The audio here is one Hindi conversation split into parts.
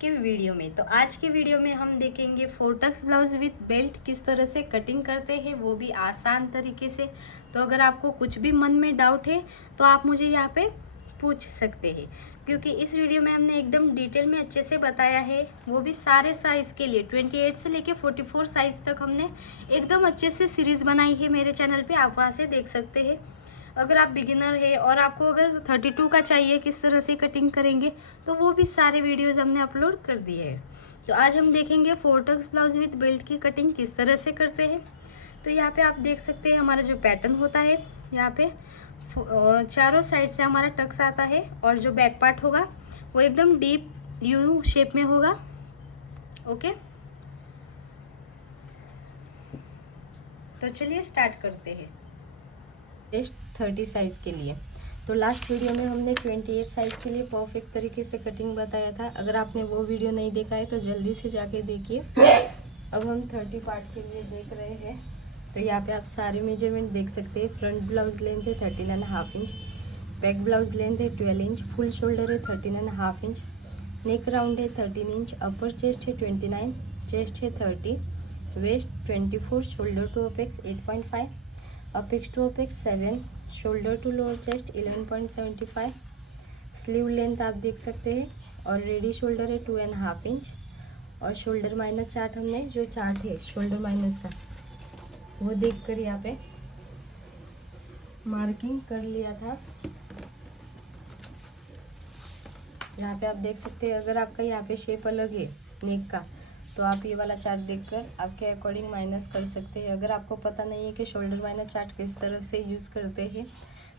के वीडियो में। तो आज के वीडियो में हम देखेंगे फोर्टक्स ब्लाउज विथ बेल्ट किस तरह से कटिंग करते हैं, वो भी आसान तरीके से। तो अगर आपको कुछ भी मन में डाउट है तो आप मुझे यहाँ पे पूछ सकते हैं, क्योंकि इस वीडियो में हमने एकदम डिटेल में अच्छे से बताया है, वो भी सारे साइज़ के लिए 28 से लेके 44 साइज़ तक हमने एकदम अच्छे से सीरीज़ बनाई है मेरे चैनल पे, आप वहाँ से देख सकते हैं। अगर आप बिगिनर है और आपको अगर 32 का चाहिए किस तरह से कटिंग करेंगे, तो वो भी सारे वीडियोस हमने अपलोड कर दिए हैं। तो आज हम देखेंगे फोर्टक्स ब्लाउज विथ बेल्ट की कटिंग किस तरह से करते हैं। तो यहाँ पे आप देख सकते हैं हमारा जो पैटर्न होता है, यहाँ पे चारों साइड से हमारा टक्स आता है और जो बैक पार्ट होगा वो एकदम डीप यू शेप में होगा। ओके, तो चलिए स्टार्ट करते हैं। बेस्ट 30 साइज़ के लिए तो लास्ट वीडियो में हमने 28 साइज़ के लिए परफेक्ट तरीके से कटिंग बताया था। अगर आपने वो वीडियो नहीं देखा है तो जल्दी से जाके देखिए। अब हम 30 पार्ट के लिए देख रहे हैं। तो यहाँ पे आप सारे मेजरमेंट देख सकते हैं। फ्रंट ब्लाउज लेंथ है 13.5 इंच, बैक ब्लाउज लेंथ है 12 इंच, फुल शोल्डर है 13.5 इंच, नेक राउंड है 13 इंच, अपर चेस्ट है 29, चेस्ट है 30, waist 24, shoulder to apex 8.5, apex to apex 7, shoulder to lower chest 11.75, sleeve length आप देख सकते हैं, और रेडी शोल्डर है 2.5 इंच, और शोल्डर माइनस चार्ट हमने जो चार्ट है शोल्डर माइनस का वो देखकर यहाँ पे मार्किंग कर लिया था। यहाँ पे आप देख सकते हैं, अगर आपका यहाँ पे शेप अलग है नेक का तो आप ये वाला चार्ट देखकर आपके अकॉर्डिंग माइनस कर सकते हैं। अगर आपको पता नहीं है कि शोल्डर माइनस चार्ट किस तरह से यूज़ करते हैं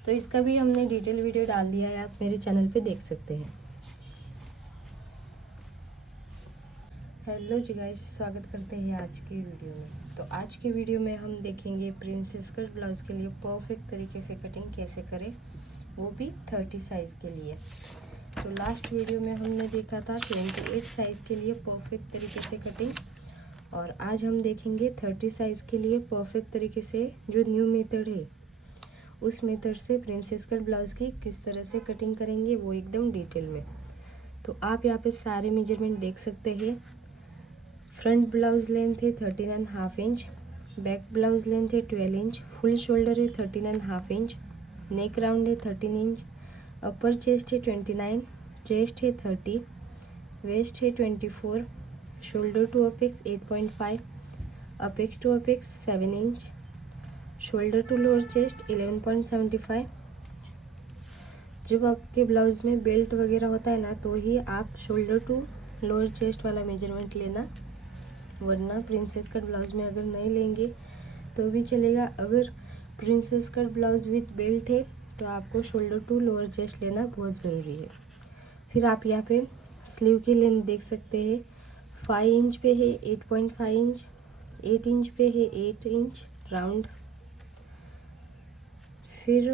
तो इसका भी हमने डिटेल वीडियो डाल दिया है, आप मेरे चैनल पे देख सकते हैं। हेलो जी गाइस, स्वागत करते हैं आज के वीडियो में। तो आज के वीडियो में हम देखेंगे प्रिंसेस कट ब्लाउज़ के लिए परफेक्ट तरीके से कटिंग कैसे करें, वो भी 30 साइज़ के लिए। तो लास्ट वीडियो में हमने देखा था 28 साइज़ के लिए परफेक्ट तरीके से कटिंग, और आज हम देखेंगे 30 साइज़ के लिए परफेक्ट तरीके से जो न्यू मेथड है उस मेथड से प्रिंसेस कट ब्लाउज़ की किस तरह से कटिंग करेंगे, वो एकदम डिटेल में। तो आप यहाँ पे सारे मेजरमेंट देख सकते हैं। फ्रंट ब्लाउज़ लेंथ है 13.5 इंच, बैक ब्लाउज़ लेंथ है 12 इंच, फुल शोल्डर है 13.5 इंच, नेक राउंड है 13 इंच, अपर चेस्ट है 29, चेस्ट है 30, वेस्ट है 24, shoulder to apex 8.5, apex to apex 7 inch, shoulder to lower chest 11.75। जब आपके ब्लाउज़ में बेल्ट वगैरह होता है ना तो ही आप शोल्डर टू लोअर चेस्ट वाला मेजरमेंट लेना, वरना प्रिंसेस कट ब्लाउज़ में अगर नहीं लेंगे तो भी चलेगा। अगर princess cut blouse with belt है तो आपको शोल्डर टू लोअर चेस्ट लेना बहुत ज़रूरी है। फिर आप यहाँ पे स्लीव की लेंथ देख सकते हैं, 5 इंच पे है 8.5 इंच, 8 इंच पे है 8 इंच राउंड, फिर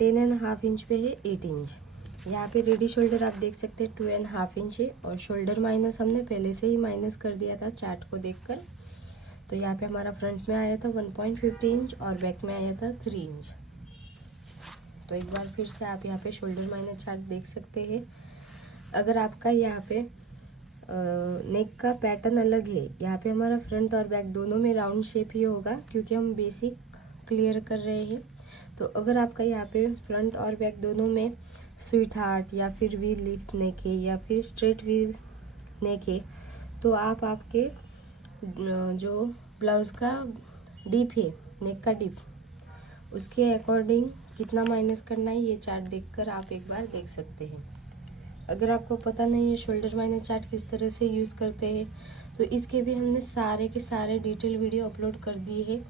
10.5 इंच पे है 8 इंच। यहाँ पे रेडी शोल्डर आप देख सकते हैं 2.5 इंच है, और शोल्डर माइनस हमने पहले से ही माइनस कर दिया था चार्ट को देखकर। तो यहाँ पे हमारा फ्रंट में आया था 1.50 इंच और बैक में आया था 3 इंच। तो एक बार फिर से आप यहाँ पे शोल्डर माइनस चार्ट देख सकते हैं। अगर आपका यहाँ पे नेक का पैटर्न अलग है, यहाँ पे हमारा फ्रंट और बैक दोनों में राउंड शेप ही होगा क्योंकि हम बेसिक क्लियर कर रहे हैं। तो अगर आपका यहाँ पे फ्रंट और बैक दोनों में स्वीट हार्ट या फिर वी लिफ्ट नेक है या फिर स्ट्रेट वी नेक है, तो आप आपके जो ब्लाउज़ का डीप है, नेक का डीप, उसके अकॉर्डिंग कितना माइनस करना है ये चार्ट देखकर आप एक बार देख सकते हैं। अगर आपको पता नहीं है शोल्डर माइनस चार्ट किस तरह से यूज़ करते हैं तो इसके भी हमने सारे के सारे डिटेल वीडियो अपलोड कर दिए हैं,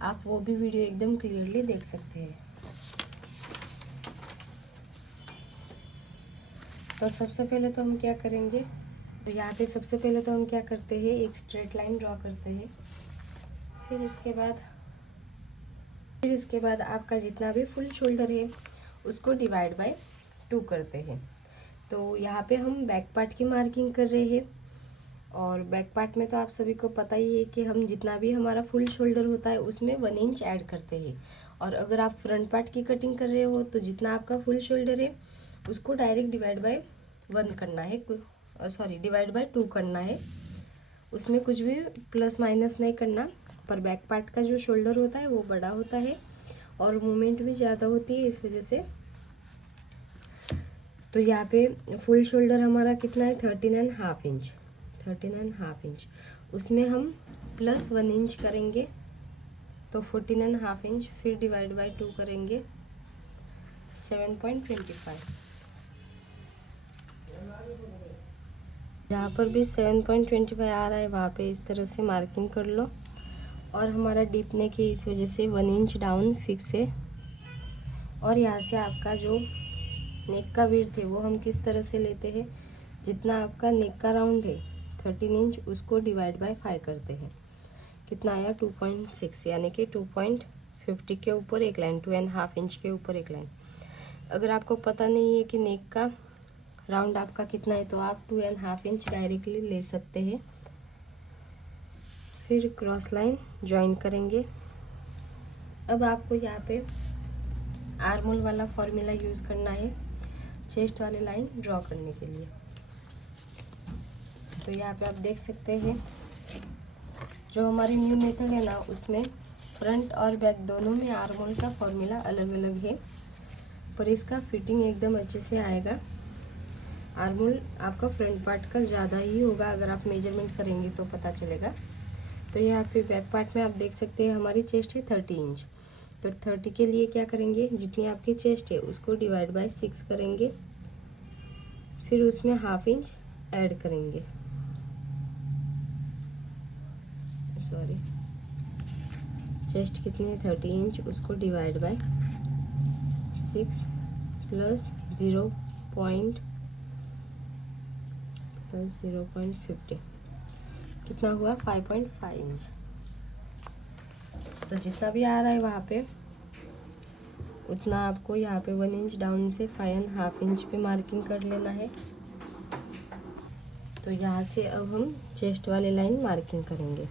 आप वो भी वीडियो एकदम क्लियरली देख सकते हैं। तो सबसे पहले तो हम क्या करेंगे, तो यहाँ पे सबसे पहले तो हम क्या करते हैं, एक स्ट्रेट लाइन ड्रॉ करते हैं। फिर इसके बाद आपका जितना भी फुल शोल्डर है उसको डिवाइड बाय 2 करते हैं। तो यहाँ पे हम बैक पार्ट की मार्किंग कर रहे हैं, और बैक पार्ट में तो आप सभी को पता ही है कि हम जितना भी हमारा फुल शोल्डर होता है उसमें 1 इंच ऐड करते हैं। और अगर आप फ्रंट पार्ट की कटिंग कर रहे हो तो जितना आपका फुल शोल्डर है उसको डायरेक्ट डिवाइड बाय 1 करना है, सॉरी डिवाइड बाय 2 करना है। उसमें कुछ भी प्लस माइनस नहीं करना, पर बैक पार्ट का जो शोल्डर होता है वो बड़ा होता है और मूवमेंट भी ज़्यादा होती है इस वजह से। तो यहाँ पे फुल शोल्डर हमारा कितना है 13.5 इंच, 13.5 इंच। उसमें हम प्लस 1 इंच करेंगे तो 14.5 इंच, फिर डिवाइड बाय 2 करेंगे 7.25। जहाँ पर भी 7.25 आ रहा है वहाँ पे इस तरह से मार्किंग कर लो। और हमारा डीप नेक है इस वजह से 1 इंच डाउन फिक्स है। और यहाँ से आपका जो नेक का विड्थ है वो हम किस तरह से लेते हैं, जितना आपका नेक का राउंड है 13 इंच उसको डिवाइड बाय 5 करते हैं। कितना आया 2.6, यानी कि 2.50 के ऊपर एक लाइन, 2.5 इंच के ऊपर एक लाइन। अगर आपको पता नहीं है कि नेक का राउंड आपका कितना है तो आप 2.5 इंच डायरेक्टली ले सकते हैं। फिर क्रॉस लाइन ज्वाइन करेंगे। अब आपको यहाँ पे आर्म होल वाला फॉर्मूला यूज़ करना है चेस्ट वाली लाइन ड्रॉ करने के लिए। तो यहाँ पे आप देख सकते हैं जो हमारी न्यू मेथड है ना उसमें फ्रंट और बैक दोनों में आर्म होल का फॉर्मूला अलग अलग है, पर इसका फिटिंग एकदम अच्छे से आएगा। आर्म होल आपका फ्रंट पार्ट का ज़्यादा ही होगा, अगर आप मेजरमेंट करेंगे तो पता चलेगा। तो यहाँ पे बैक पार्ट में आप देख सकते हैं हमारी चेस्ट है 30 इंच। तो 30 के लिए क्या करेंगे, जितनी आपकी चेस्ट है उसको डिवाइड बाय 6 करेंगे, फिर उसमें हाफ इंच ऐड करेंगे, सॉरी चेस्ट कितनी है 30 इंच, उसको डिवाइड बाय 6 प्लस 0.50 कितना हुआ 5.5 इंच। तो जितना भी आ रहा है वहाँ पे उतना आपको यहाँ पे 1 इंच डाउन से 5.5 इंच पे मार्किंग कर लेना है। तो यहाँ से अब हम चेस्ट वाली लाइन मार्किंग करेंगे।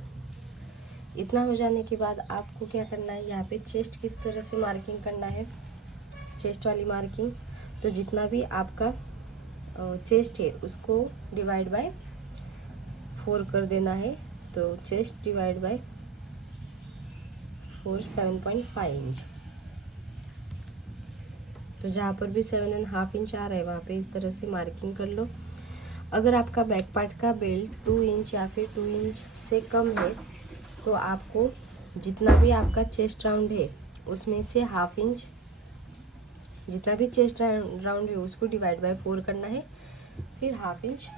इतना हो जाने के बाद आपको क्या करना है, यहाँ पे चेस्ट किस तरह से मार्किंग करना है, चेस्ट वाली मार्किंग। तो जितना भी आपका चेस्ट है उसको डिवाइड बाय 4 कर देना है। तो चेस्ट डिवाइड बाय 4 7.5 इंच। तो जहाँ पर भी 7.5 इंच आ रहा है वहाँ पे इस तरह से मार्किंग कर लो। अगर आपका बैक पार्ट का बेल्ट 2 इंच या फिर 2 इंच से कम है तो आपको जितना भी आपका चेस्ट राउंड है उसमें से हाफ इंच, जितना भी चेस्ट राउंड है उसको डिवाइड बाय 4 करना है, फिर हाफ इंच।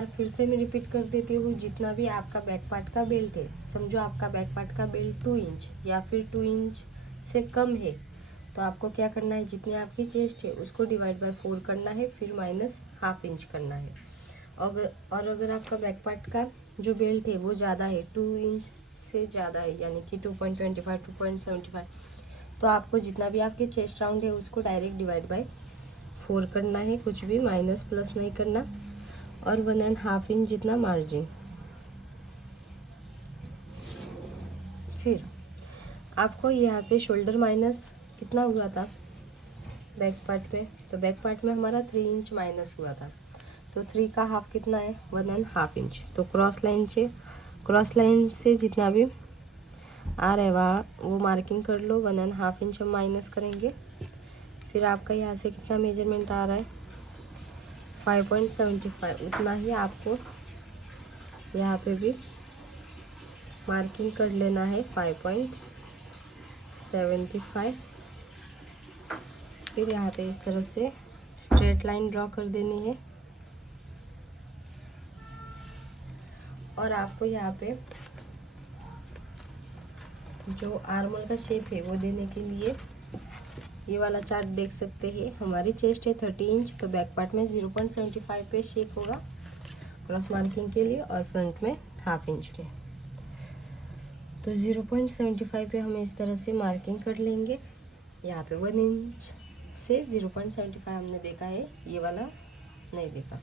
और फिर से मैं रिपीट कर देती हूँ, जितना भी आपका बैक पार्ट का बेल्ट है, समझो आपका बैक पार्ट का बेल्ट 2 इंच या फिर 2 इंच से कम है तो आपको क्या करना है, जितनी आपकी चेस्ट है उसको डिवाइड बाय 4 करना है, फिर माइनस हाफ इंच करना है। और अगर आपका बैक पार्ट का जो बेल्ट है वो ज़्यादा है, 2 इंच से ज़्यादा है, यानी कि 2.25 2.75, तो आपको जितना भी आपके चेस्ट राउंड है उसको डायरेक्ट डिवाइड बाय 4 करना है, कुछ भी माइनस प्लस नहीं करना। और 1.5 इंच जितना मार्जिन। फिर आपको यहाँ पे शोल्डर माइनस कितना हुआ था बैक पार्ट में, तो बैक पार्ट में हमारा 3 इंच माइनस हुआ था। तो 3 का हाफ कितना है 1.5 इंच। तो क्रॉस लाइन से जितना भी आ रहा है वहाँ वो मार्किंग कर लो, 1.5 इंच हम माइनस करेंगे। फिर आपका यहाँ से कितना मेजरमेंट आ रहा है 5.75, उतना ही आपको यहाँ पे भी मार्किंग कर लेना है 5.75। फिर यहाँ पे इस तरह से स्ट्रेट लाइन ड्रॉ कर देनी है। और आपको यहाँ पे जो आर्म होल का शेप है वो देने के लिए ये वाला चार्ट देख सकते हैं। हमारी चेस्ट है 30 इंच, तो बैक पार्ट में 0.75 पे शेप होगा क्रॉस मार्किंग के लिए, और फ्रंट में हाफ इंच पे। तो 0.75 पे हम इस तरह से मार्किंग कर लेंगे। यहाँ पे 1 इंच से 0.75 हमने देखा है, ये वाला नहीं देखा।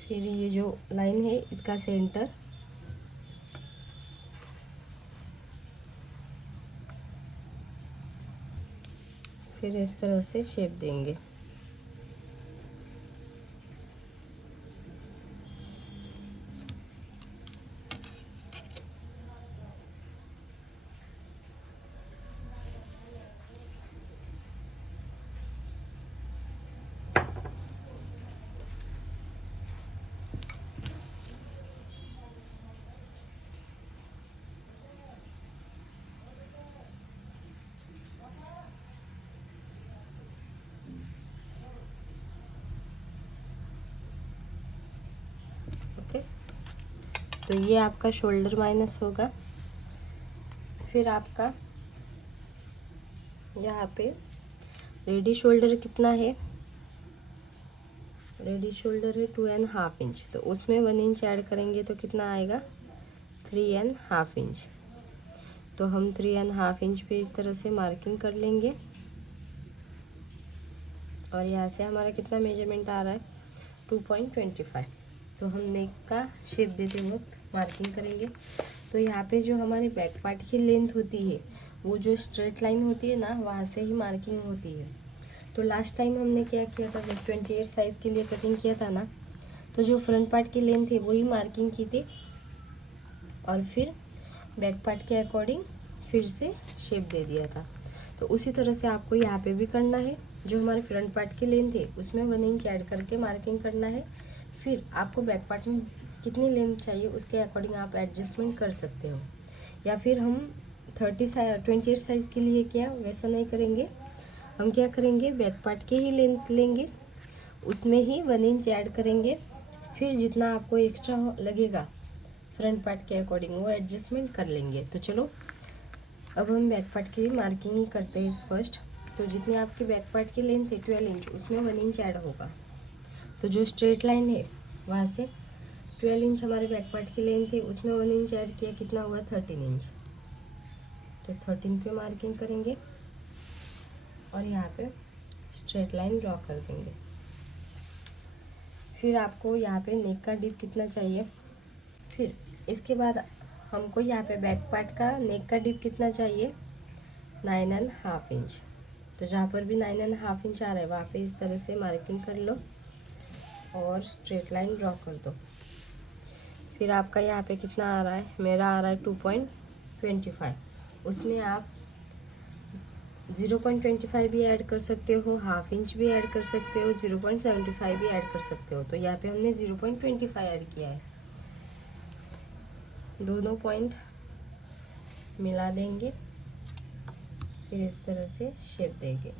फिर ये जो लाइन है इसका सेंटर फिर इस तरह से शेप देंगे। तो ये आपका शोल्डर माइनस होगा। फिर आपका यहाँ पे रेडी शोल्डर कितना है, रेडी शोल्डर है 2.5 इंच, तो उसमें 1 इंच ऐड करेंगे तो कितना आएगा 3.5 इंच। तो हम 3.5 इंच पे इस तरह से मार्किंग कर लेंगे। और यहाँ से हमारा कितना मेजरमेंट आ रहा है 2.25। तो हम नेक का शेप देते वक्त मार्किंग करेंगे। तो यहाँ पे जो हमारी बैक पार्ट की लेंथ होती है वो जो स्ट्रेट लाइन होती है ना, वहाँ से ही मार्किंग होती है। तो लास्ट टाइम हमने क्या किया था, जब 28 साइज़ के लिए कटिंग किया था ना, तो जो फ्रंट पार्ट की लेंथ है वही मार्किंग की थी और फिर बैक पार्ट के अकॉर्डिंग फिर से शेप दे दिया था। तो उसी तरह से आपको यहाँ पे भी करना है। जो हमारे फ्रंट पार्ट की लेंथ है उसमें 1 इंच ऐड करके मार्किंग करना है। फिर आपको बैक पार्ट में कितनी लेंथ चाहिए उसके अकॉर्डिंग आप एडजस्टमेंट कर सकते हो। या फिर हम 28 साइज़ के लिए क्या वैसा नहीं करेंगे, हम क्या करेंगे बैक पार्ट की ही लेंथ लेंगे, उसमें ही 1 इंच ऐड करेंगे। फिर जितना आपको एक्स्ट्रा लगेगा फ्रंट पार्ट के अकॉर्डिंग वो एडजस्टमेंट कर लेंगे। तो चलो अब हम बैक पार्ट की मार्किंग ही करते हैं फर्स्ट। तो जितनी आपकी बैक पार्ट की लेंथ है 12 इंच, उसमें 1 इंच ऐड होगा। तो जो स्ट्रेट लाइन है वहाँ से 12 इंच हमारे बैक पार्ट की लेंथ है, उसमें 1 इंच ऐड किया, कितना हुआ 13 इंच। तो 13 पे मार्किंग करेंगे और यहाँ पे स्ट्रेट लाइन ड्रॉ कर देंगे। फिर आपको यहाँ पे नेक का डिप कितना चाहिए, फिर इसके बाद हमको यहाँ पे बैक पार्ट का नेक का डिप कितना चाहिए 9.5 इंच। तो जहाँ पर भी 9.5 इंच आ रहा है वहाँ पे इस तरह से मार्किंग कर लो और स्ट्रेट लाइन ड्रॉ कर दो। फिर आपका यहाँ पे कितना आ रहा है, मेरा आ रहा है 2.25। उसमें आप 0.25 भी ऐड कर सकते हो, हाफ इंच भी ऐड कर सकते हो, 0.75 भी ऐड कर सकते हो। तो यहाँ पे हमने 0.25 ऐड किया है। दोनों पॉइंट मिला देंगे, फिर इस तरह से शेप देंगे।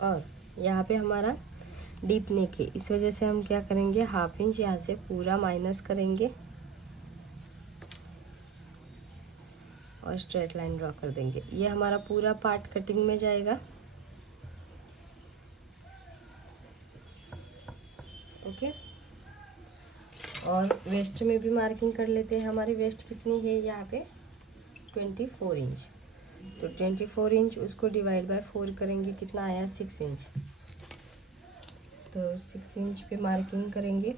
और यहाँ पे हमारा डीप नेक है, इस वजह से हम क्या करेंगे हाफ इंच यहाँ से पूरा माइनस करेंगे और स्ट्रेट लाइन ड्रॉ कर देंगे। ये हमारा पूरा पार्ट कटिंग में जाएगा। ओके, और वेस्ट में भी मार्किंग कर लेते हैं। हमारी वेस्ट कितनी है यहाँ पे 24 इंच। तो 24 इंच उसको डिवाइड बाय 4 करेंगे, कितना आया 6 इंच। तो 6 इंच पे मार्किंग करेंगे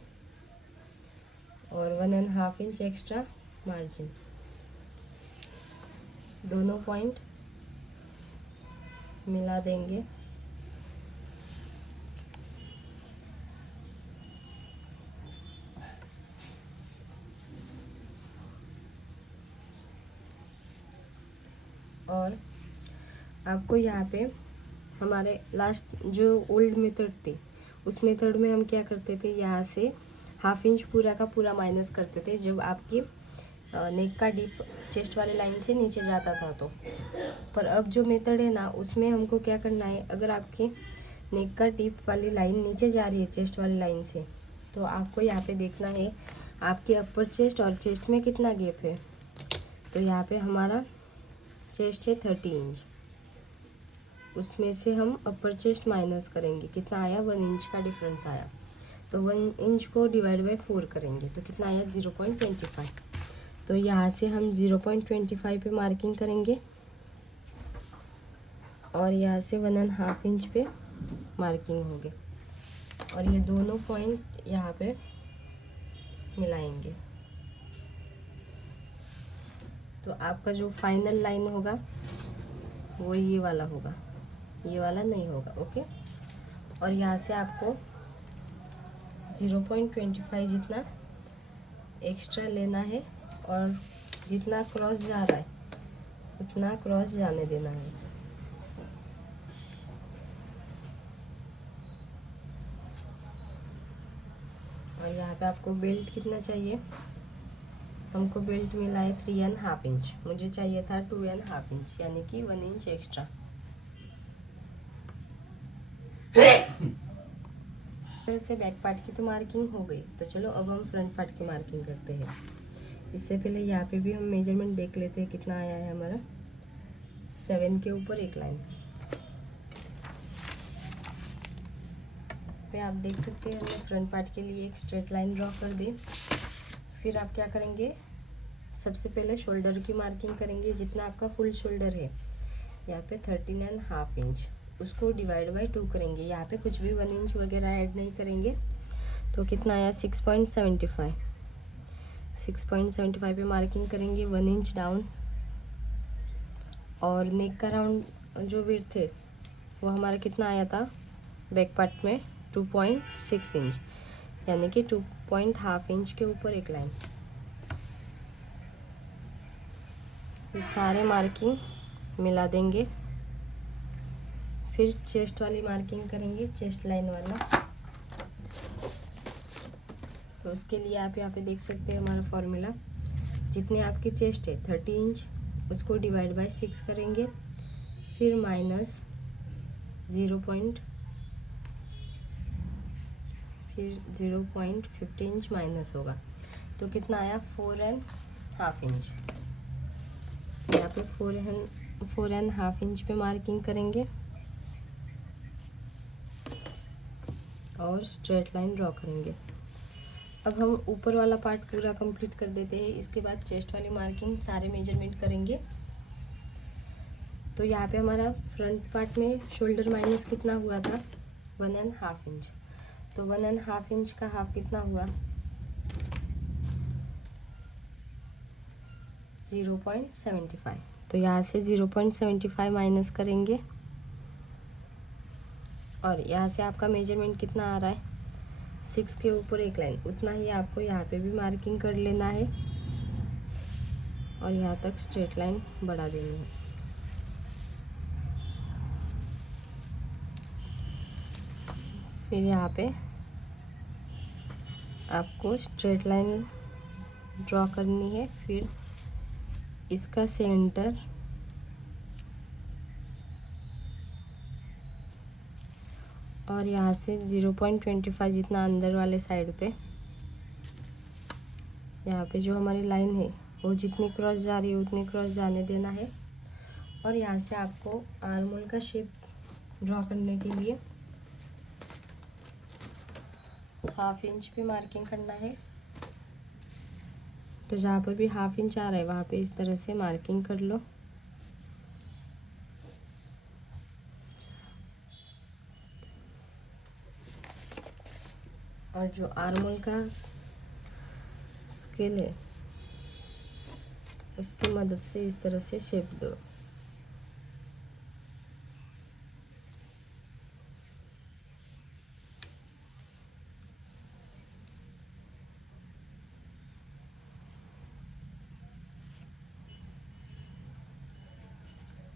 और 1.5 इंच एक्स्ट्रा मार्जिन। दोनों पॉइंट मिला देंगे और आपको यहाँ पे हमारे लास्ट जो ओल्ड मेथड थी उस मेथड में हम क्या करते थे, यहाँ से हाफ इंच पूरा का पूरा माइनस करते थे जब आपकी नेक का डिप चेस्ट वाली लाइन से नीचे जाता था। तो पर अब जो मेथड है ना उसमें हमको क्या करना है, अगर आपकी नेक का डिप वाली लाइन नीचे जा रही है चेस्ट वाली लाइन से, तो आपको यहाँ पे देखना है आपके अपर चेस्ट और चेस्ट में कितना गैप है। तो यहाँ पे हमारा चेस्ट है 30 इंच, उसमें से हम अपर चेस्ट माइनस करेंगे, कितना आया 1 इंच का डिफरेंस आया। तो 1 इंच को डिवाइड बाय 4 करेंगे तो कितना आया 0.25। तो यहाँ से हम 0.25 पे मार्किंग करेंगे और यहाँ से 1.5 इंच पे मार्किंग होगी और ये दोनों पॉइंट यहाँ पे मिलाएंगे। तो आपका जो फाइनल लाइन होगा वो ये वाला होगा, ये वाला नहीं होगा। ओके, और यहाँ से आपको 0.25 जितना एक्स्ट्रा लेना है और जितना क्रॉस जा रहा है उतना क्रॉस जाने देना है। और यहाँ पे आपको बेल्ट कितना चाहिए हमको बेल्ट मिला है 3.5 इंच, मुझे चाहिए था 2.5 इंच, यानी कि 1 इंच एक्स्ट्रा। फिर से बैक पार्ट की तो मार्किंग हो गई, तो चलो अब हम फ्रंट पार्ट की मार्किंग करते हैं। इससे पहले यहाँ पे भी हम मेजरमेंट देख लेते हैं कितना आया है हमारा। 7 के ऊपर एक लाइन पे आप देख सकते हैं हमने फ्रंट पार्ट के लिए एक स्ट्रेट लाइन ड्रॉ कर दी। फिर आप क्या करेंगे, सबसे पहले शोल्डर की मार्किंग करेंगे। जितना आपका फुल शोल्डर है यहाँ पे 13.5 इंच, उसको डिवाइड बाय 2 करेंगे। यहाँ पे कुछ भी 1 इंच वगैरह ऐड नहीं करेंगे। तो कितना आया 6.75। 6.75 पे मार्किंग करेंगे, 1 इंच डाउन। और नेक का राउंड जो विड्थ थे वो हमारा कितना आया था बैक पार्ट में 2.6 इंच, यानी कि 2.5 इंच के ऊपर एक लाइन। ये सारे मार्किंग मिला देंगे। फिर चेस्ट वाली मार्किंग करेंगे, चेस्ट लाइन वाला। तो उसके लिए आप यहाँ पे देख सकते हैं हमारा फॉर्मूला। जितने आपकी चेस्ट है 30 इंच, उसको डिवाइड बाय 6 करेंगे, फिर माइनस 0.50 इंच माइनस होगा। तो कितना आया 4.5 इंच। यहाँ पे 4.5 इंच पे मार्किंग करेंगे और स्ट्रेट लाइन ड्रॉ करेंगे। अब हम ऊपर वाला पार्ट पूरा कंप्लीट कर देते हैं। इसके बाद चेस्ट वाली मार्किंग सारे मेजरमेंट करेंगे। तो यहाँ पे हमारा फ्रंट पार्ट में शोल्डर माइनस कितना हुआ था 1.5 इंच। तो 1.5 इंच का हाफ कितना हुआ 0.75। तो यहाँ से 0.75 माइनस करेंगे और यहाँ से आपका मेजरमेंट कितना आ रहा है 6 के ऊपर एक लाइन। उतना ही आपको यहाँ पे भी मार्किंग कर लेना है और यहाँ तक स्ट्रेट लाइन बढ़ा देनी है। फिर यहाँ पे आपको स्ट्रेट लाइन ड्रॉ करनी है। फिर इसका सेंटर और यहाँ से 0.25 जितना अंदर वाले साइड पे, यहाँ पे जो हमारी लाइन है वो जितनी क्रॉस जा रही है उतनी क्रॉस जाने देना है। और यहाँ से आपको आर्म होल का शेप ड्रॉ करने के लिए 1/2 इंच पे मार्किंग करना है। तो जहाँ पर भी 1/2 इंच आ रहा है वहाँ पे इस तरह से मार्किंग कर लो। और जो आर्म होल का स्केल है उसकी मदद से इस तरह से शेप दो।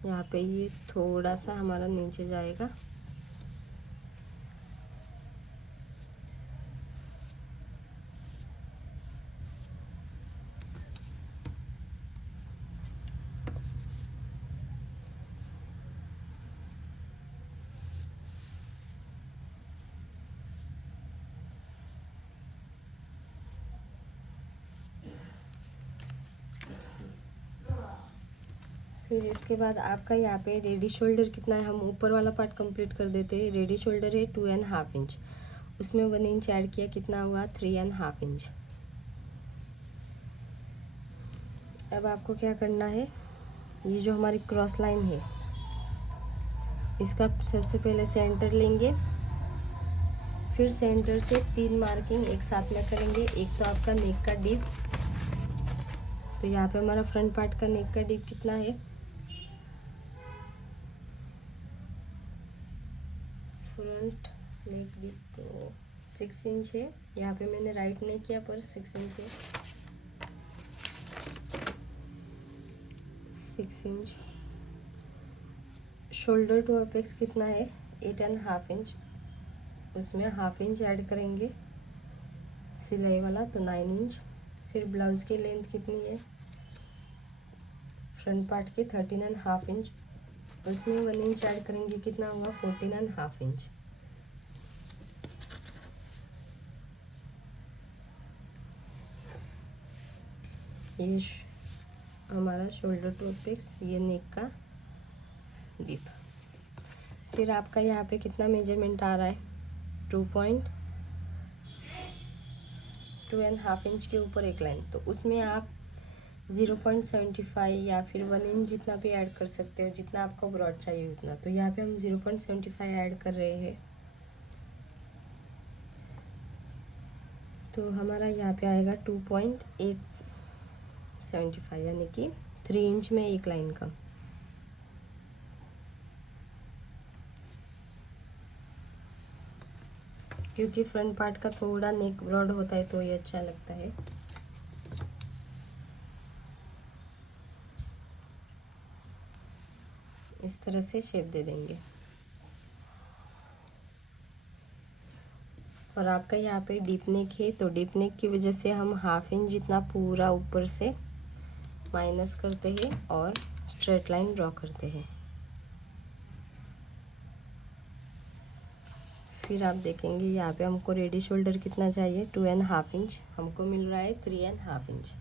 यहाँ पे ये थोड़ा सा हमारा नीचे जाएगा। फिर इसके बाद आपका यहाँ पे रेडी शोल्डर कितना है, हम ऊपर वाला पार्ट कंप्लीट कर देते हैं। रेडी शोल्डर है 2.5 इंच, उसमें 1 इंच ऐड किया, कितना हुआ 3.5 इंच। अब आपको क्या करना है, ये जो हमारी क्रॉस लाइन है इसका सबसे पहले सेंटर लेंगे। फिर सेंटर से 3 मार्किंग एक साथ में करेंगे। एक तो आपका नेक का डीप, तो यहाँ पे हमारा फ्रंट पार्ट का नेक का डीप कितना है, फ्रंट नेक डीप तो 6 इंच है। यहाँ पे मैंने राइट नहीं किया पर 6 इंच है, 6 इंच। शोल्डर टू अपेक्स कितना है 8.5 इंच, उसमें 1/2 इंच ऐड करेंगे सिलाई वाला, तो 9 इंच। फिर ब्लाउज़ की लेंथ कितनी है, फ्रंट पार्ट की 13.5 इंच, उसमें 1 इंच ऐड करेंगे, कितना हुआ 14.5 इंच। ये हमारा शोल्डर टू अपेक्स, ये नेक का डीप। फिर आपका यहाँ पे कितना मेजरमेंट आ रहा है, 2.5 इंच के ऊपर एक लाइन, तो उसमें आप 0.75 या फिर 1 इंच जितना भी ऐड कर सकते हो, जितना आपको ब्रॉड चाहिए उतना। तो यहाँ पे हम 0.75 ऐड कर रहे हैं, तो हमारा यहाँ पे आएगा 2.875, यानी कि 3 इंच में एक लाइन का। क्योंकि फ्रंट पार्ट का थोड़ा नेक ब्रॉड होता है तो ये अच्छा लगता है। इस तरह से शेप दे देंगे। और आपका यहाँ पे डीप नेक है, तो डीप नेक की वजह से हम 1/2 इंच जितना पूरा ऊपर से माइनस करते हैं और स्ट्रेट लाइन ड्रॉ करते हैं। फिर आप देखेंगे यहाँ पे हमको रेडी शोल्डर कितना चाहिए, 2.5 इंच, हमको मिल रहा है 3.5 इंच।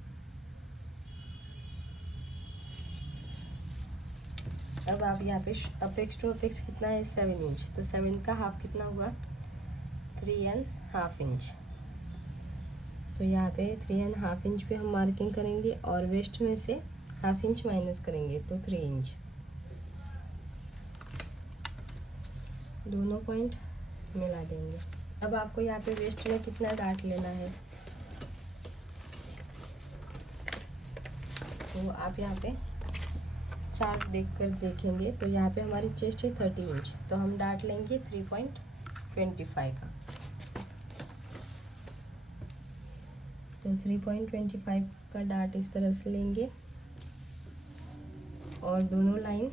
अब आप यहाँ पे अपेक्स टू अपेक्स कितना है, 7 इंच, तो 7 का हाफ कितना हुआ, 3.5 इंच। तो यहाँ पे 3.5 इंच पे हम मार्किंग करेंगे और वेस्ट में से 1/2 इंच माइनस करेंगे, तो 3 इंच। दोनों पॉइंट मिला देंगे। अब आपको यहाँ पे वेस्ट में कितना डार्ट लेना है, तो आप यहाँ पे चार्ट देखकर देखेंगे, तो यहाँ पे हमारी चेस्ट है 30 इंच, तो हम डार्ट लेंगे 3.25 का। तो 3.25 का डार्ट इस तरह से लेंगे और दोनों लाइन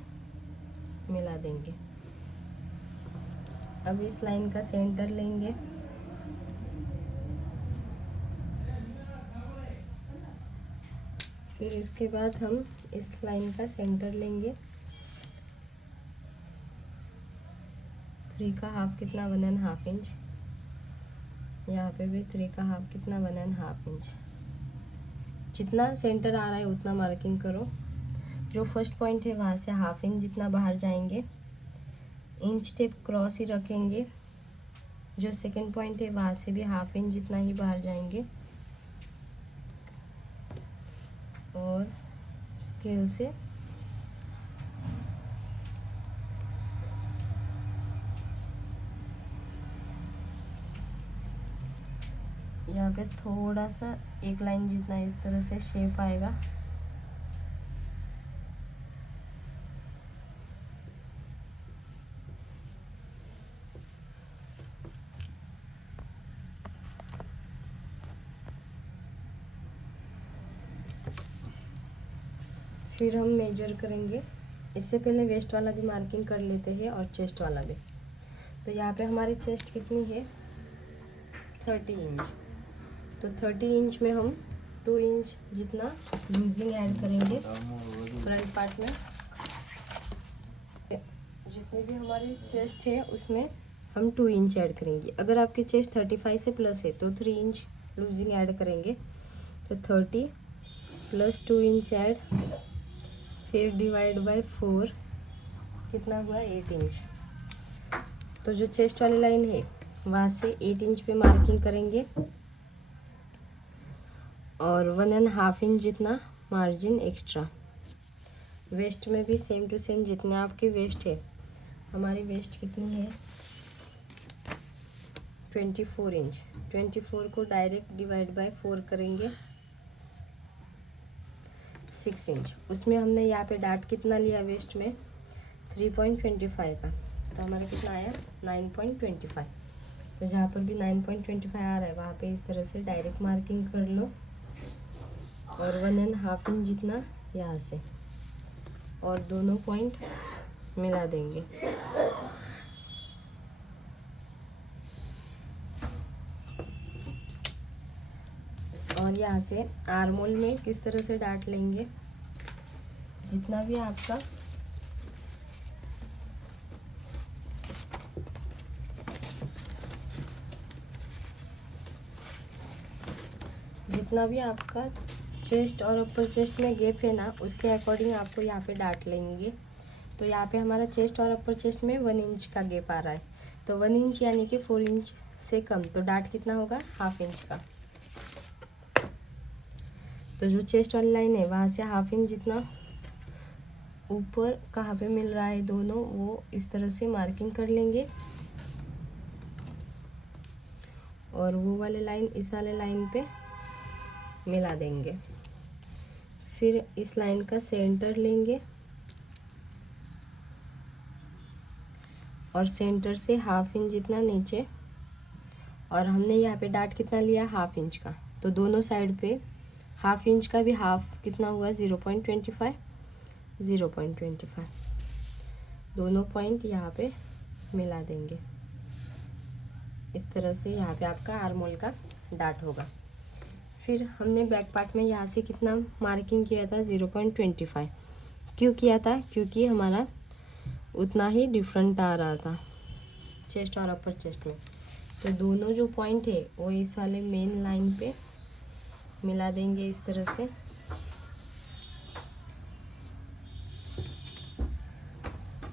मिला देंगे। अब इस लाइन का सेंटर लेंगे, फिर इसके बाद हम इस लाइन का सेंटर लेंगे, 3 का हाफ कितना, 1.5 इंच। यहाँ पे भी 3 का हाफ कितना, 1.5 इंच। जितना सेंटर आ रहा है उतना मार्किंग करो। जो फर्स्ट पॉइंट है वहाँ से 1/2 इंच जितना बाहर जाएंगे, इंच टेप क्रॉस ही रखेंगे। जो सेकंड पॉइंट है वहाँ से भी 1/2 इंच जितना ही बाहर जाएंगे और स्केल से यहाँ पे थोड़ा सा एक लाइन जितना इस तरह से शेप आएगा। फिर हम मेजर करेंगे। इससे पहले वेस्ट वाला भी मार्किंग कर लेते हैं और चेस्ट वाला भी। तो यहाँ पे हमारी चेस्ट कितनी है, 30 इंच। तो 30 इंच में हम 2 इंच जितना लूजिंग ऐड करेंगे फ्रंट पार्ट में। जितनी भी हमारी चेस्ट है उसमें हम 2 इंच ऐड करेंगे। अगर आपकी चेस्ट 35 से प्लस है तो 3 इंच लूजिंग ऐड करेंगे। तो 30 प्लस 2 इंच ऐड, फिर डिवाइड बाय 4 कितना हुआ, 8 इंच। तो जो चेस्ट वाली लाइन है वहाँ से 8 इंच पे मार्किंग करेंगे और 1.5 इंच जितना मार्जिन एक्स्ट्रा। वेस्ट में भी सेम टू सेम जितने आपकी वेस्ट है, हमारी वेस्ट कितनी है 24 इंच। 24 को डायरेक्ट डिवाइड बाय 4 करेंगे, 6 इंच। उसमें हमने यहाँ पे डार्ट कितना लिया वेस्ट में, 3.25 का, तो हमारा कितना आया 9.25। तो जहाँ पर भी 9.25 आ रहा है वहाँ पे इस तरह से डायरेक्ट मार्किंग कर लो और 1.5 इंच जितना यहाँ से और दोनों पॉइंट मिला देंगे। और यहाँ से आर्मोल में किस तरह से डाट लेंगे, जितना भी आपका चेस्ट और अपर चेस्ट में गैप है ना, उसके अकॉर्डिंग आपको यहाँ पे डाट लेंगे। तो यहाँ पे हमारा चेस्ट और अपर चेस्ट में 1 इंच का गैप आ रहा है, तो 1 इंच यानी कि 4 इंच से कम, तो डाट कितना होगा, ½ इंच का। तो जो चेस्ट वाली लाइन है वहाँ से ½ इंच जितना ऊपर कहाँ पे मिल रहा है दोनों, वो इस तरह से मार्किंग कर लेंगे। और वो वाले लाइन इस वाले लाइन पे मिला देंगे। फिर इस लाइन का सेंटर लेंगे और सेंटर से ½ इंच जितना नीचे, और हमने यहाँ पे डाट कितना लिया, ½ इंच का। तो दोनों साइड पे ½ इंच का भी हाफ कितना हुआ, 0.25 दोनों पॉइंट यहाँ पे मिला देंगे। इस तरह से यहाँ पे आपका आर्मोल का डाट होगा। फिर हमने बैक पार्ट में यहाँ से कितना मार्किंग किया था, 0.25। क्यों किया था, क्योंकि हमारा उतना ही डिफरेंट आ रहा था चेस्ट और अपर चेस्ट में। तो दोनों जो पॉइंट है वो इस वाले मेन लाइन पे मिला देंगे इस तरह से।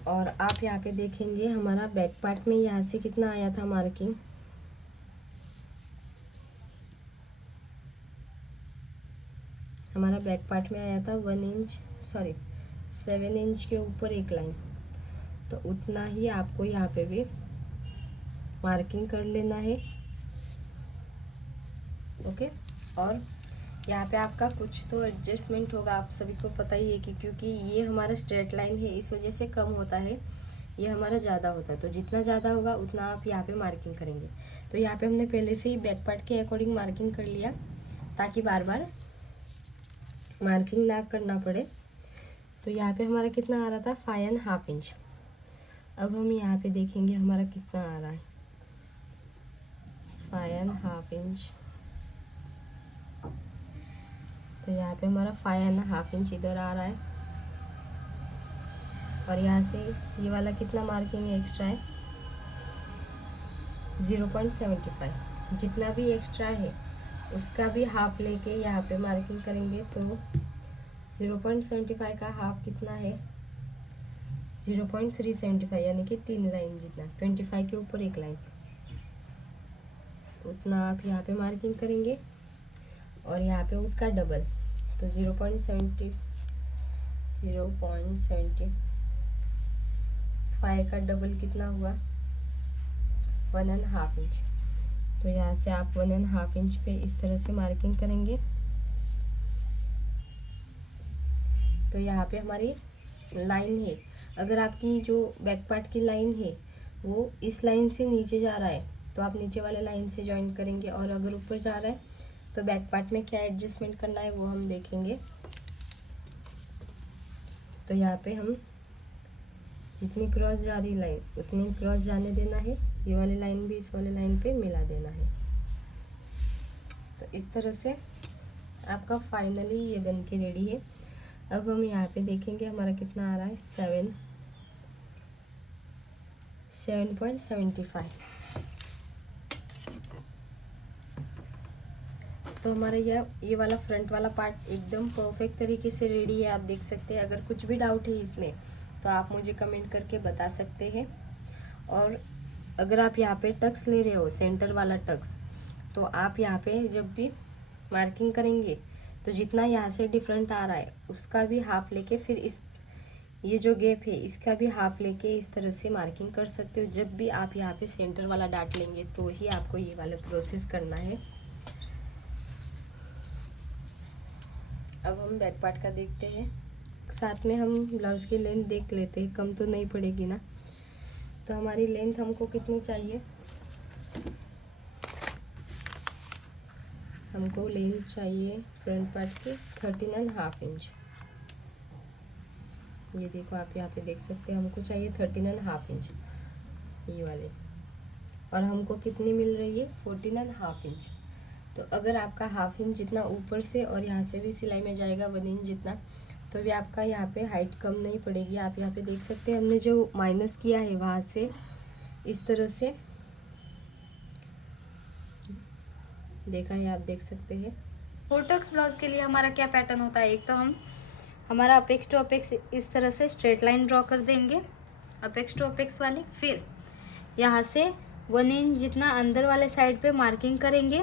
और आप यहाँ पे देखेंगे हमारा बैक पार्ट में यहाँ से कितना आया था मार्किंग, हमारा बैक पार्ट में आया था 7 इंच के ऊपर एक लाइन। तो उतना ही आपको यहाँ पे भी मार्किंग कर लेना है। ओके। और यहाँ पे आपका कुछ तो एडजस्टमेंट होगा, आप सभी को पता ही है कि क्योंकि ये हमारा स्ट्रेट लाइन है इस वजह से कम होता है, ये हमारा ज़्यादा होता है। तो जितना ज़्यादा होगा उतना आप यहाँ पे मार्किंग करेंगे। तो यहाँ पे हमने पहले से ही बैक पार्ट के अकॉर्डिंग मार्किंग कर लिया ताकि बार बार मार्किंग ना करना पड़े। तो यहाँ पे हमारा कितना आ रहा था, 5½ इंच। अब हम यहाँ पे देखेंगे हमारा कितना आ रहा है, 5½ इंच। तो यहाँ पे हमारा 5½ इंच इधर आ रहा है। और यहाँ से ये वाला कितना मार्किंग एक्स्ट्रा है, 0.75। जितना भी एक्स्ट्रा है उसका भी हाफ लेके यहाँ पे मार्किंग करेंगे। तो 0.75 का हाफ कितना है, 0.375, यानी कि 3 लाइन जितना, 25 के ऊपर एक लाइन, उतना आप यहाँ पे मार्किंग करेंगे। और यहाँ पे उसका डबल, तो 0.75 का डबल कितना हुआ, 1½ इंच। तो यहाँ से आप 1½ इंच पे इस तरह से मार्किंग करेंगे। तो यहाँ पे हमारी लाइन है, अगर आपकी जो बैक पार्ट की लाइन है वो इस लाइन से नीचे जा रहा है तो आप नीचे वाले लाइन से ज्वाइन करेंगे, और अगर ऊपर जा रहा है तो बैक पार्ट में क्या एडजस्टमेंट करना है वो हम देखेंगे। तो यहाँ पे हम जितनी क्रॉस जा रही लाइन उतनी क्रॉस जाने देना है, ये वाली लाइन भी इस वाली लाइन पे मिला देना है। तो इस तरह से आपका फाइनली ये बन के रेडी है। अब हम यहाँ पे देखेंगे हमारा कितना आ रहा है, 7.75। तो हमारा ये वाला फ्रंट वाला पार्ट एकदम परफेक्ट तरीके से रेडी है, आप देख सकते हैं। अगर कुछ भी डाउट है इसमें तो आप मुझे कमेंट करके बता सकते हैं। और अगर आप यहाँ पे टक्स ले रहे हो, सेंटर वाला टक्स, तो आप यहाँ पे जब भी मार्किंग करेंगे तो जितना यहाँ से डिफरेंट आ रहा है उसका भी हाफ लेके, फिर ये जो गैप है इसका भी हाफ लेके इस तरह से मार्किंग कर सकते हो। जब भी आप यहाँ पे सेंटर वाला डाट लेंगे तो ही आपको ये वाला प्रोसेस करना है। अब हम बैक पार्ट का देखते हैं, साथ में हम ब्लाउज की लेंथ देख लेते हैं, कम तो नहीं पड़ेगी ना। तो हमारी लेंथ हमको कितनी चाहिए, हमको लेंथ चाहिए फ्रंट पार्ट की 13½ इंच। ये देखो आप यहाँ पे देख सकते हैं, हमको चाहिए 13½ इंच ये वाले, और हमको कितनी मिल रही है, 14½ इंच। तो अगर आपका हाफ इंच जितना ऊपर से और यहाँ से भी सिलाई में जाएगा 1 इंच जितना, तो भी आपका यहाँ पे हाइट कम नहीं पड़ेगी। आप यहाँ पे देख सकते हैं हमने जो माइनस किया है वहाँ से इस तरह से देखा है, आप देख सकते हैं। फोर टक्स ब्लाउज के लिए हमारा क्या पैटर्न होता है, एक तो हम हमारा अपेक्स टू अपेक्स इस तरह से स्ट्रेट लाइन ड्रॉ कर देंगे अपेक्स टू अपेक्स वाली। फिर यहाँ से 1 इंच जितना अंदर वाले साइड पे मार्किंग करेंगे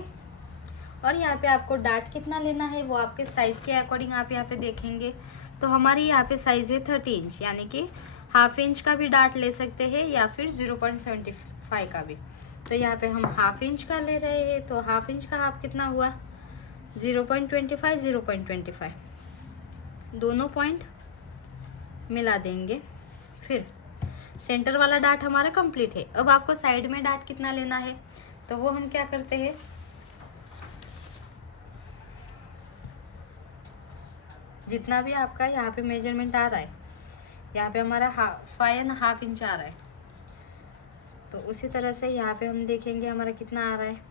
और यहाँ पे आपको डाट कितना लेना है वो आपके साइज़ के अकॉर्डिंग आप यहाँ पे देखेंगे। तो हमारी यहाँ पे साइज़ है 30 इंच, यानी कि हाफ इंच का भी डाट ले सकते हैं या फिर 0.75 का भी। तो यहाँ पे हम हाफ इंच का ले रहे हैं, तो हाफ इंच का हाफ कितना हुआ 0.25 0.25 दोनों पॉइंट मिला देंगे। फिर सेंटर वाला डाट हमारा कंप्लीट है। अब आपको साइड में डाट कितना लेना है, तो वो हम क्या करते हैं, जितना भी आपका यहाँ पे मेजरमेंट आ रहा है, यहाँ पे हमारा 5.5 इंच आ रहा है, तो उसी तरह से यहाँ पे हम देखेंगे हमारा कितना आ रहा है।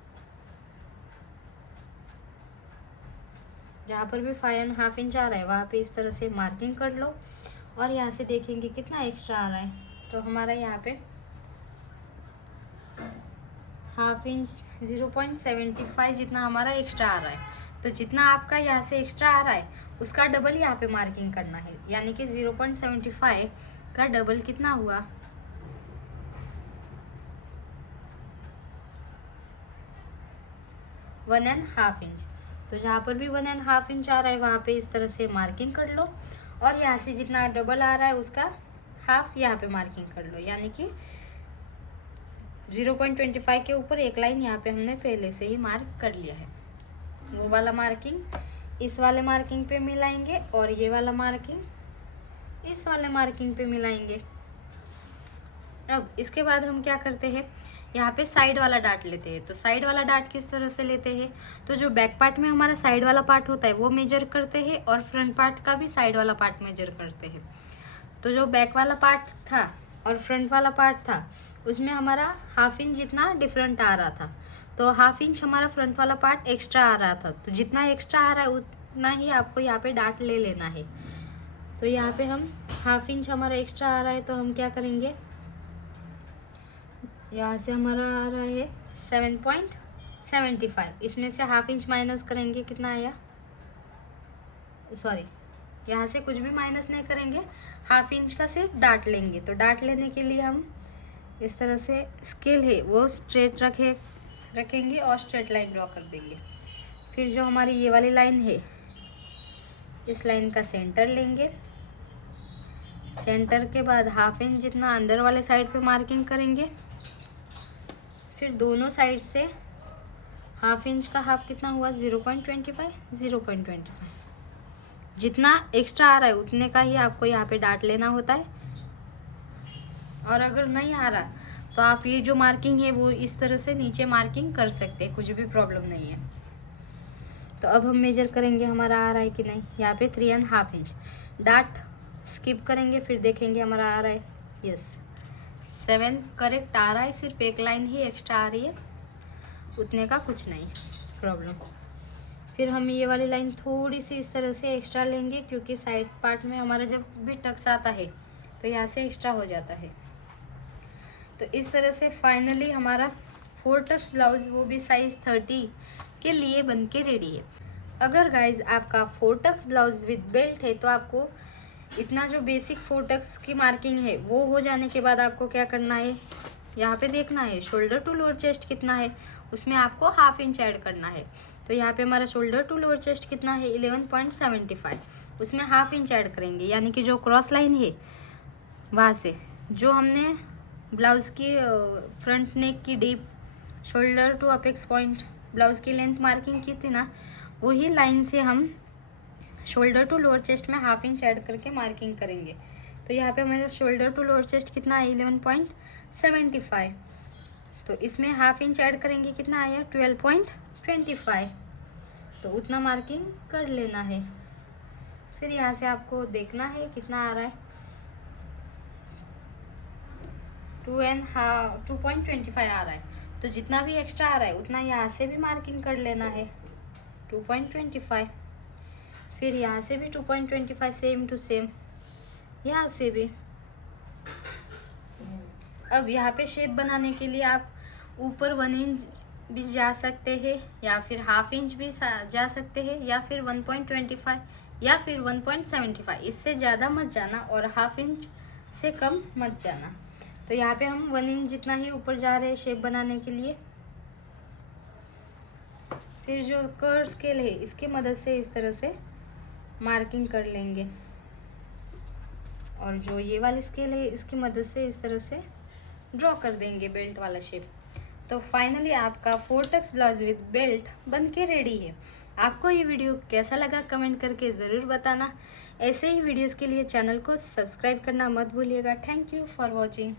जहाँ पर भी 5.5 इंच आ रहा है वहाँ पे इस तरह से मार्किंग कर लो और यहाँ से देखेंगे कितना एक्स्ट्रा आ रहा है। तो हमारा यहाँ पे हाफ इंच 0.75 जितना हमारा एक्स्ट्रा आ रहा है। तो जितना आपका यहाँ से एक्स्ट्रा आ रहा है उसका डबल यहाँ पे मार्किंग करना है, यानी कि 0.75 का डबल कितना हुआ 1.5 इंच। तो जहाँ पर भी 1.5 इंच आ रहा है वहाँ पे इस तरह से मार्किंग कर लो और यहाँ से जितना डबल आ रहा है उसका हाफ यहाँ पे मार्किंग कर लो, यानी कि 0.25 के ऊपर एक लाइन यहाँ पे हमने पहले से ही मार्क कर लिया है। वो वाला मार्किंग इस वाले मार्किंग पे मिलाएंगे और ये वाला मार्किंग इस वाले मार्किंग पे मिलाएंगे। अब इसके बाद हम क्या करते हैं, यहाँ पे साइड वाला डाट लेते हैं। तो साइड वाला डाट किस तरह से लेते हैं, तो जो बैक पार्ट में हमारा साइड वाला पार्ट होता है वो मेजर करते हैं और फ्रंट पार्ट का भी साइड वाला पार्ट मेजर करते हैं। तो जो बैक वाला पार्ट था और फ्रंट वाला पार्ट था उसमें हमारा हाफ इंच जितना डिफरेंट आ रहा था, तो हाफ इंच हमारा फ्रंट वाला पार्ट एक्स्ट्रा आ रहा था। तो जितना एक्स्ट्रा आ रहा है उतना ही आपको यहाँ पे डाट ले लेना है। तो यहाँ पे हम हाफ इंच हमारा एक्स्ट्रा आ रहा है, तो हम क्या करेंगे, यहाँ से हमारा आ रहा है 7.75, इसमें से हाफ इंच माइनस करेंगे, कितना आया, सॉरी यहाँ से कुछ भी माइनस नहीं करेंगे, हाफ इंच का सिर्फ डाट लेंगे। तो डाट लेने के लिए हम इस तरह से स्केल है वो स्ट्रेट रखेंगे और स्ट्रेट लाइन ड्रॉ कर देंगे। फिर जो हमारी ये वाली लाइन है इस लाइन का सेंटर लेंगे, सेंटर के बाद हाफ इंच जितना अंदर वाले साइड पे मार्किंग करेंगे। फिर दोनों साइड से हाफ इंच का हाफ कितना हुआ 0.25 जितना एक्स्ट्रा आ रहा है उतने का ही आपको यहाँ पे डाट लेना होता है। और अगर नहीं आ रहा तो आप ये जो मार्किंग है वो इस तरह से नीचे मार्किंग कर सकते हैं, कुछ भी प्रॉब्लम नहीं है। तो अब हम मेजर करेंगे हमारा आ रहा है कि नहीं, यहाँ पे 3.5 इंच डाट स्किप करेंगे, फिर देखेंगे हमारा आ रहा है, यस 7 करेक्ट आ रहा है, सिर्फ एक लाइन ही एक्स्ट्रा आ रही है, उतने का कुछ नहीं प्रॉब्लम। फिर हम ये वाली लाइन थोड़ी सी इस तरह से एक्स्ट्रा लेंगे क्योंकि साइड पार्ट में हमारा जब भी टक्स आता है तो यहाँ से एक्स्ट्रा हो जाता है। तो इस तरह से फाइनली हमारा 4 टक्स ब्लाउज वो भी साइज 30 के लिए बन के रेडी है। अगर गाइज आपका 4 टक्स ब्लाउज विद बेल्ट है तो आपको इतना जो बेसिक 4 टक्स की मार्किंग है वो हो जाने के बाद आपको क्या करना है, यहाँ पे देखना है शोल्डर टू लोअर चेस्ट कितना है, उसमें आपको हाफ इंच ऐड करना है। तो यहाँ पे हमारा शोल्डर टू लोअर चेस्ट कितना है 11.75, उसमें हाफ इंच ऐड करेंगे, यानी कि जो क्रॉस लाइन है वहाँ से जो हमने ब्लाउज़ की फ्रंट नेक की deep shoulder to apex point blouse की लेंथ मार्किंग की थी ना, वही लाइन से हम शोल्डर टू लोअर चेस्ट में हाफ इंच ऐड करके मार्किंग करेंगे। तो यहाँ पे हमारा शोल्डर टू लोअर चेस्ट कितना है 11.75, तो इसमें हाफ इंच ऐड करेंगे, कितना आया 12.25, तो उतना मार्किंग कर लेना है। फिर यहाँ से आपको देखना है कितना आ रहा है, 2.25 आ रहा है, तो जितना भी एक्स्ट्रा आ रहा है उतना यहाँ से भी मार्किंग कर लेना है 2.25। फिर यहाँ से भी 2.25 सेम टू सेम, यहाँ से भी। अब यहाँ पे शेप बनाने के लिए आप ऊपर 1 इंच भी जा सकते हैं, या फिर ½ इंच भी जा सकते हैं, या फिर 1.25 या फिर 1.75। इससे ज़्यादा मत जाना और ½ इंच से कम मत जाना। तो यहाँ पे हम 1 इंच जितना ही ऊपर जा रहे हैं शेप बनाने के लिए। फिर जो कर्व स्केल है इसकी मदद से इस तरह से मार्किंग कर लेंगे, और जो ये वाली स्केल है इसकी मदद से इस तरह से ड्रॉ कर देंगे बेल्ट वाला शेप। तो फाइनली आपका 4 टक्स ब्लाउज विद बेल्ट बन के रेडी है। आपको ये वीडियो कैसा लगा कमेंट करके ज़रूर बताना। ऐसे ही वीडियोस के लिए चैनल को सब्सक्राइब करना मत भूलिएगा। Thank you for watching.